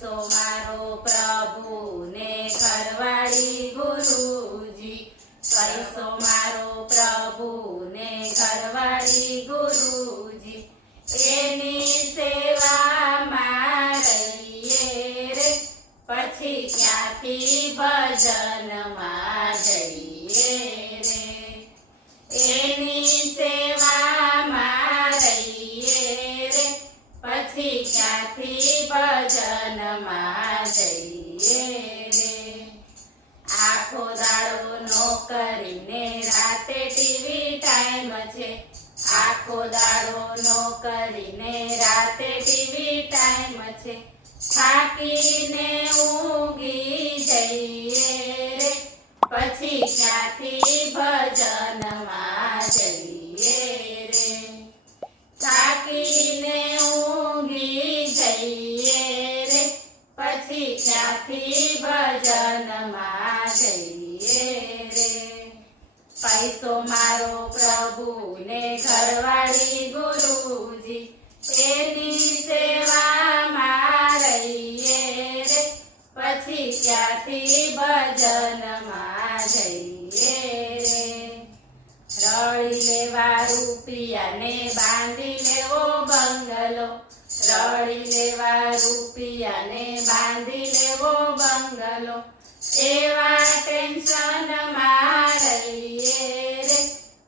પૈસો મારો પ્રભુ ને ઘરવાળી ગુરુજી, પૈસો મારો પ્રભુ ને ઘરવાળી ગુરુજી, એની સેવામાં રહીએ રે, પછી ક્યાંથી ભજનમાં જઈએ રે, એની સેવામાં રહીએ રે, પછી ક્યાંથી ભજનમાં જઈએ રે, આખો દાડો નોકરીને રાતે ટીવી ટાઈમ છે, આખો દાડો નોકરીને રાતે ટીવી ટાઈમ છે, થાકીને ઊંઘી જઈએ રે, પછી ક્યાંથી ભજનમાં જઈએ રે, થાકીને ઊંઘી જઈએ રે, પછી ક્યાંથી ભજનમાં જઈએ રે, પૈસો મારો પ્રભુ ને ઘરવાળી ગુરુજી, એની સેવામાં રહીએ રે, પછી ક્યાંથી ભજનમાં જઈએ રે, રળી લેવા રૂપિયાને બાંધી લેવો બંગલો, રળી લેવા રૂપિયાને બાંધી લેવો બંગલો, એવા ટેન્શનમાં રહીએ રે,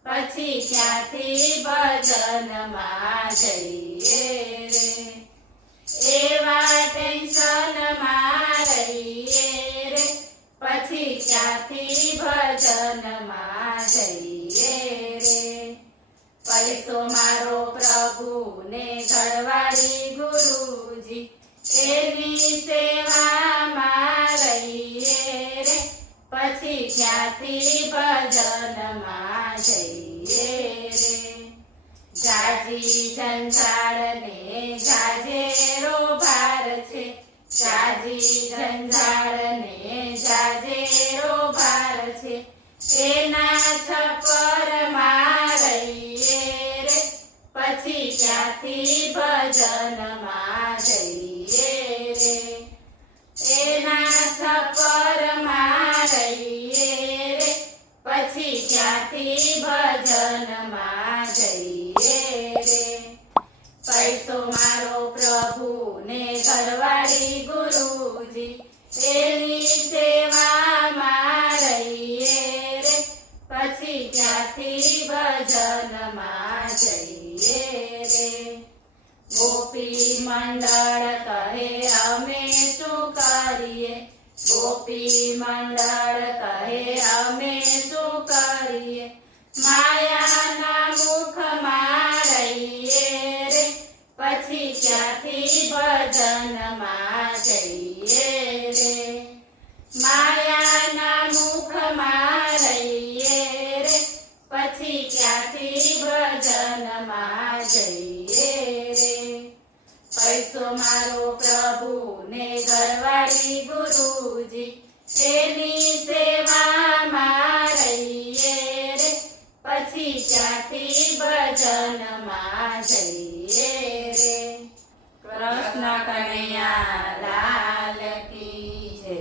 પછી ક્યાંથી ભજનમાં જઈએ રે, એવા ટેન્શનમાં રહીએ રે, પછી ક્યાંથી ભજનમાં જઈએ રે, પૈસો મારો પ્રભુ ને ઘરવાળી ગુરુજી, એની સેવામાં રહીએ રે, પછી ક્યાંથી ભજનમાં જઈએ રે, જાજી જંજાળને જાજેરો ભાર છે, જાજી જંજાળને જાજેરો ભાર છે, એના છપરમાં રહીએ રે, પછી ક્યાંથી ભજનમાં જઈએ રે, એના છપરમાં રહીએ રે, પછી ક્યાંથી ભજનમાં જઈએ રે, પૈસો મારો પ્રભુ ને ઘરવાળી ગુરુજી, એની સેવામાં રહીએ રે, પછી ક્યાંથી ભજનમાં જઈએ રે, ગોપી મંડળ કહે અમે શું કરીએ, ગોપી મંડળ કહે અમે શું કરીએ, માયાના મુખમાં રહીએ રે, પછી ક્યાંથી ભજનમાં જઈએ રે, માયાના મુખમાં રહીએ રે, પછી ક્યાંથી ભજનમાં જઈએ રે, પૈસો મારો પ્રભુ ને ઘરવાળી ગુરુજી, એની સેવામાં રહીએ રે, પછી ક્યાંથી ભજનમાં જઈએ રે, કૃષ્ણ કનૈયા લાલ કી જય।